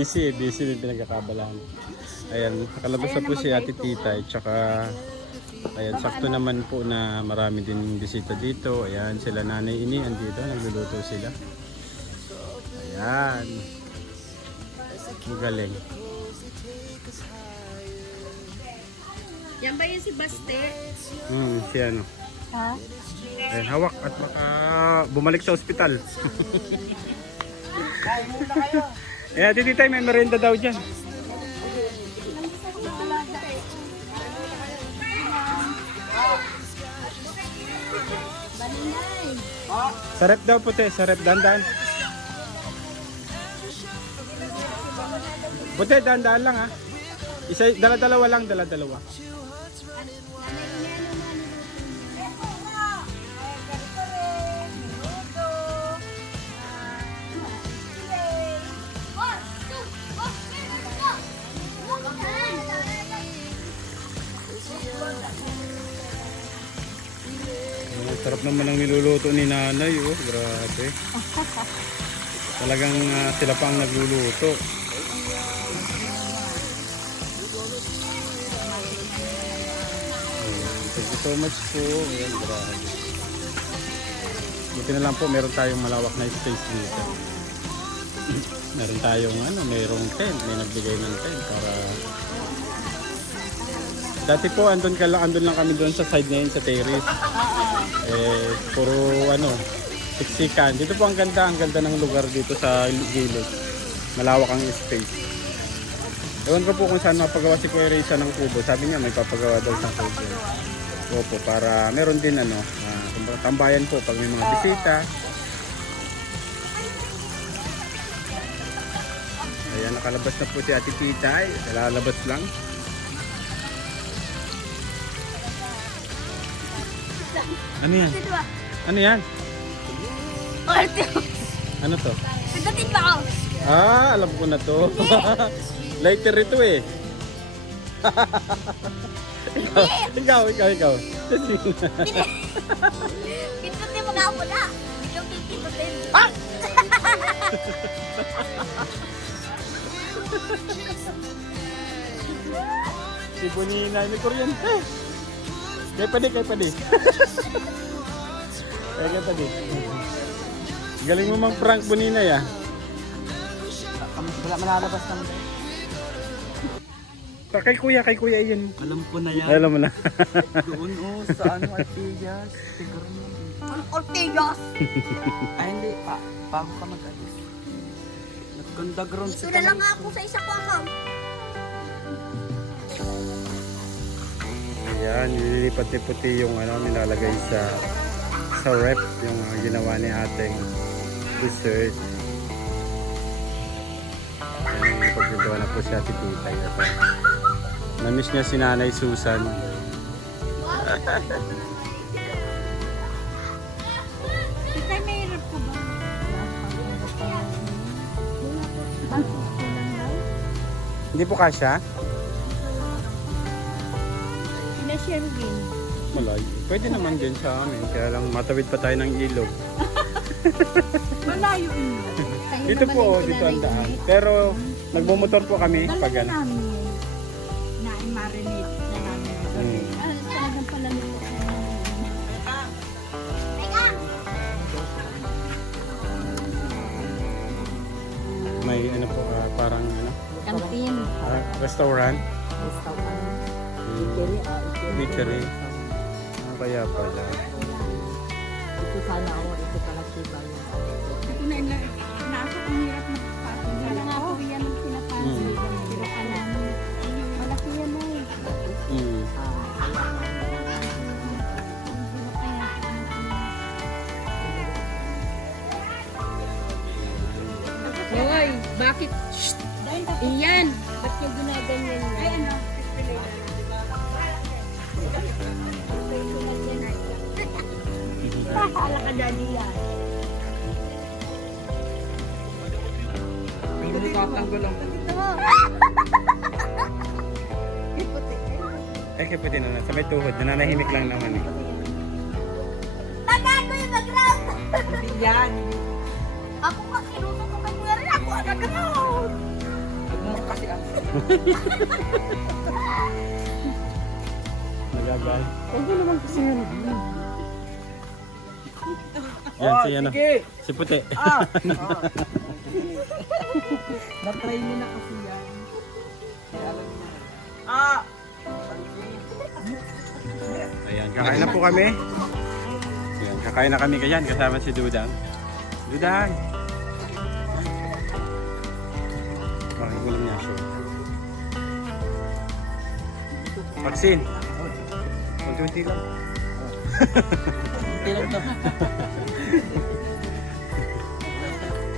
Busy, busy din pinagkakabalaan. Ayan, nakalabas na po si Ate Tita. Tsaka, ayan, sakto naman po na marami din bisita dito. Ayan, sila Nanay Ini andito, nagluluto sila. Ayan. Ang galing. Yan ba yun si Baste? Si ano. Ha? Ayan, hawak at baka bumalik sa ospital. Ayan, Ate Tita, may merienda daw dyan. Sa rep daw puti, sa rep, dandan. Puti, dandan lang ha. Isa, dala-dalawa lang, dala-dalawa. Ang sarap naman ang niluluto ni Nanay, oh, grabe. Talagang sila pa ang nagluluto. Thank you so much po. Ayan, grabe. Buti na lang po, meron tayong malawak na space dito. Meron tayong merong tent. May nagbigay ng tent para... Dati po, andun lang kami doon sa side na yun, sa terrace. Puro siksikan. Dito po ang ganda ng lugar dito sa gilid. Malawak ang space. Ewan ko po kung saan mapagawa si Kuya Reza ng kubo. Sabi niya may papagawa daw sa kubo. Opo, para meron din tambayan po pag may mga bisita. Ayan, nakalabas na po si Ate Tita. Lalabas lang. Ano yan? Ano yan? Ano to? Pagdating ba ako? Alam ko na to. Lighter ito eh. Ikaw. Pindutin mo nga ako na. Ikaw pindutin. Si Bonina, may kuryente. Kaya pa di. Galing mo mag-prank, Bonina ya. Wala malalabas naman. Kay kuya iyan. Alam ko na yan. Alam mo na. Doon sa Artigas. Siguro mo. Ortigas. Ay hindi, bago ka mag-alis. Nag-underground Ito na lang ako sa isa ko account. Ayan, nililipat ni puti yung nilalagay sa rep, yung ginawa ni ating dessert. Ayan, pagkagawa na po si Ate Tita. Namiss niya si Nanay Susan. Ito may rep ko ba? Hindi po kasya? Pinashare din. Malay. Pwede naman din sa amin. Kaya lang matawid pa tayo ng ilog. Malayo yun. Dito po, dito ang daan. Pero nagmumotor po kami pag namin yun. Na-marinate na namin. Talagang pala nito. May parang Kantin. restaurant. Restaurant. Bakery. Kaya pala. Ito sana ako, ito pala siya yun. Ito na nasa ang hirap magpapasok. Hindi na nga po yan ang pinapasok. Pero ka namin. Malaki yan ay. Hoy, bakit? Shh! Iyan! Ba't niya ginaganyan niya? Ay, ano? Ala ka daddy yan. May nagtatanggal lang. Ay, kaya pwede na. Sa may tuhod. Nananahimik lang naman eh. Tagay ko yung background! Hindi yan. Ako nga, kinuso ko kay Kuya rin. Ako ang background! Mura kasi ang... Nagagal. Huwag mo naman kasi yun. Yan, si ano. sige! Si Puti. Ah! Na-try mo na kasi yan. Kaya alam mo na. Ah! Ayan, kakain na po kami. Ayan, kakain na kami kayan kasama si Dudang. Dudang! Okay, gulang niya siya. Vaccine! Unti-unti lang. Tilog na.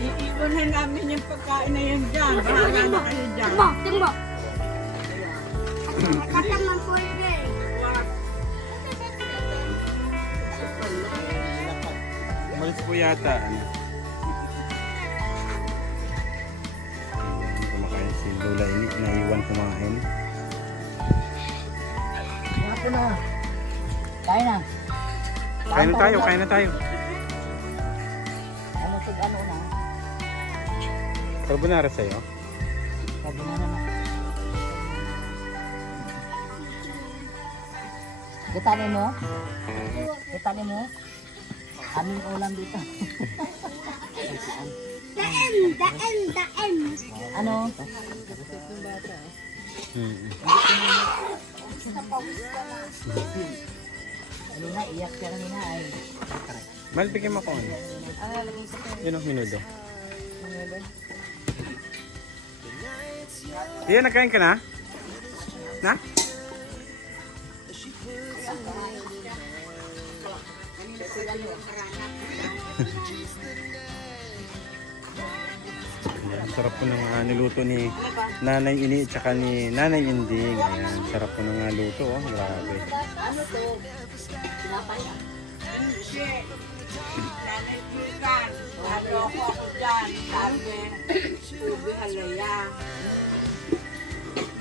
Iiwanan namin yung pagkain na yan dyan. Bahala na kayo dyan. Tingbo! Kataman po yun eh. Umalis po yata. Ano? Ayan, kumakain si Lola ini. Naiwan kumain. Ako na. Kaya na. Kain na tayo, kain na tayo. Ano pag ano na? Carbonara sa'yo. Kabunana na. Gitanin mo? Gitanin mo? Aming ulam dito. Daem! Ano? Ano na, iyak ka lang na ay. Mal, bigyan mo ako ano. Yun ang minudo. Iyan, nagkain ka na? Na? Ayan, sarap po ng niluto ni Nanay Ini at saka ni Nanay Inding. Ayan, sarap po ng luto. Oh. Grabe. Hindi. Nanay Pigan. Naloko ako dyan. Sabi, ubi alaya.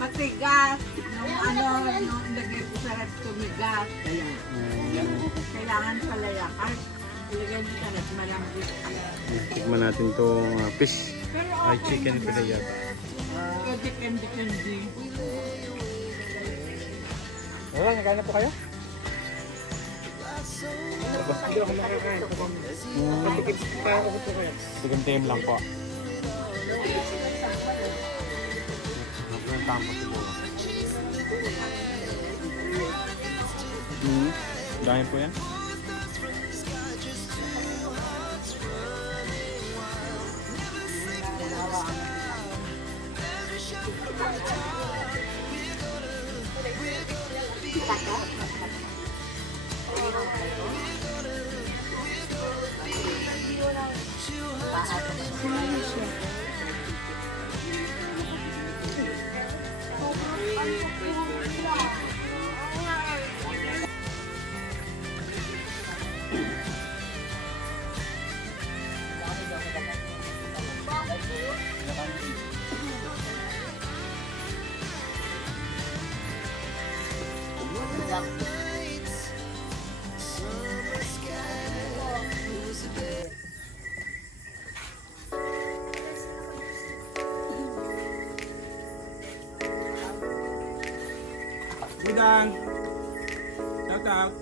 Matigas. Nung lagay ko sa rat tumigas. Kailangan palaya. Kahit ilagay mo sa rat malambot. Tikman natin itong fish. Ay, chicken pala yata. Kandi. Wala, nagkain na po kayo? Hindi ako makakain. Patikip pa ako po kayo. Tikim-tikim lang po. Ang tampo siguro. Dahil po yan? Budang! Shout out!